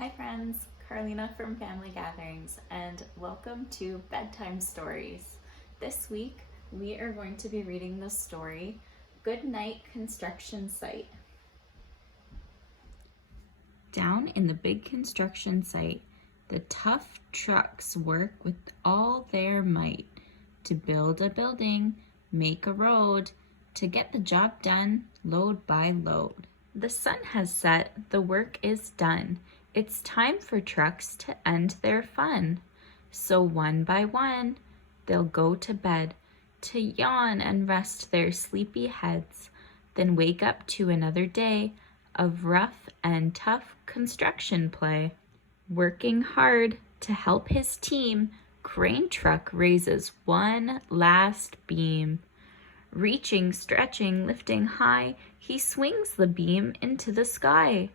Hi friends, Karlina from Family Gatherings, and welcome to Bedtime Stories. This week we are going to be reading the story Goodnight Construction Site. Down in the big construction site, the tough trucks work with all their might to build a building, make a road, to get the job done load by load. The sun has set, the work is done. It's time for trucks to end their fun. So one by one, they'll go to bed to yawn and rest their sleepy heads, then wake up to another day of rough and tough construction play. Working hard to help his team, crane truck raises one last beam. Reaching, stretching, lifting high, he swings the beam into the sky.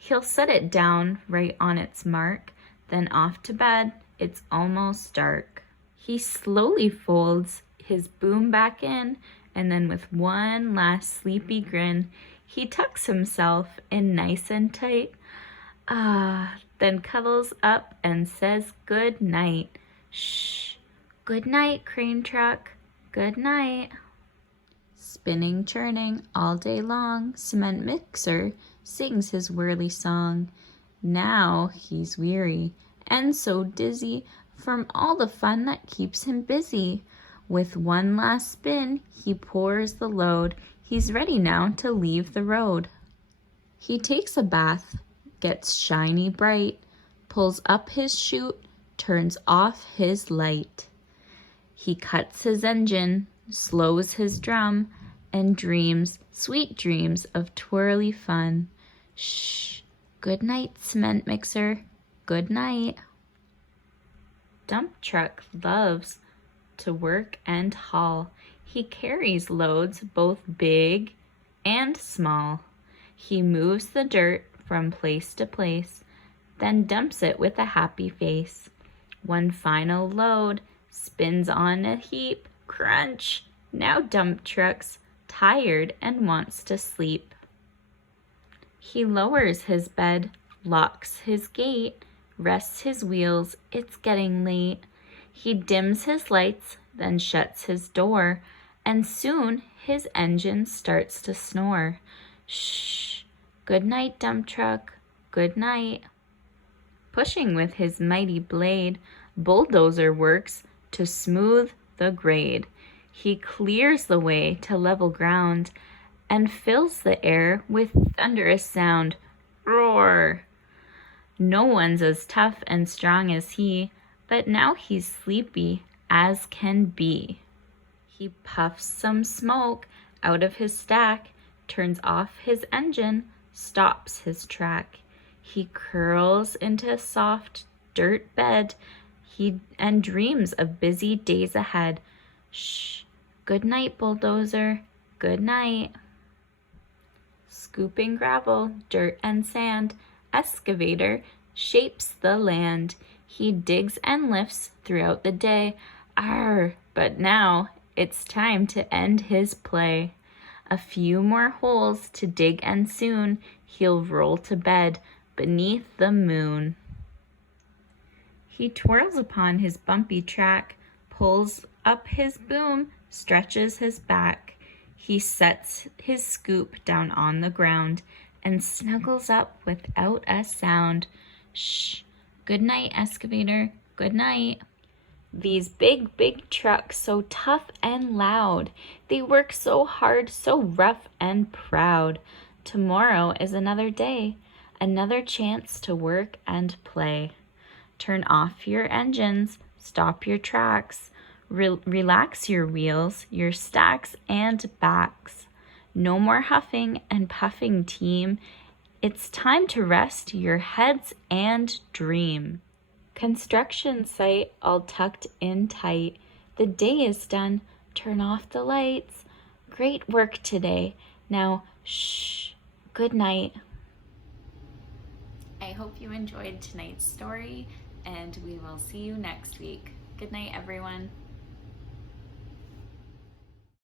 He'll set it down right on its mark, then off to bed, it's almost dark. He slowly folds his boom back in, and then with one last sleepy grin, he tucks himself in nice and tight. Then cuddles up and says good night. Shh, good night, crane truck, good night. Spinning, churning all day long, cement mixer sings his whirly song. Now he's weary and so dizzy from all the fun that keeps him busy. With one last spin, he pours the load. He's ready now to leave the road. He takes a bath, gets shiny bright, pulls up his chute, turns off his light. He cuts his engine, slows his drum, and dreams, sweet dreams of twirly fun. Shh, good night, cement mixer, good night. Dump truck loves to work and haul. He carries loads both big and small. He moves the dirt from place to place, then dumps it with a happy face. One final load spins on a heap. Crunch! Now dump truck's tired and wants to sleep. He lowers his bed, locks his gate, rests his wheels, it's getting late. He dims his lights, then shuts his door, and soon his engine starts to snore. Shh, good night, dump truck, good night. Pushing with his mighty blade, bulldozer works to smooth the grade. He clears the way to level ground and fills the air with thunderous sound. Roar! No one's as tough and strong as he, but now he's sleepy as can be. He puffs some smoke out of his stack, turns off his engine, stops his track. He curls into a soft dirt bed and dreams of busy days ahead. Shh, good night, bulldozer, good night. Scooping gravel, dirt and sand, Excavator shapes the land. He digs and lifts throughout the day. But now it's time to end his play. A few more holes to dig and soon he'll roll to bed beneath the moon. He twirls upon his bumpy track, pulls up his boom, stretches his back. He sets his scoop down on the ground and snuggles up without a sound. Shh, good night, Excavator, good night. These big, big trucks, so tough and loud. They work so hard, so rough and proud. Tomorrow is another day, another chance to work and play. Turn off your engines, stop your tracks, relax your wheels, your stacks and backs. No more huffing and puffing, team. It's time to rest your heads and dream. Construction site all tucked in tight. The day is done. Turn off the lights. Great work today. Now, shh, good night. I hope you enjoyed tonight's story, and we will see you next week. Good night, everyone.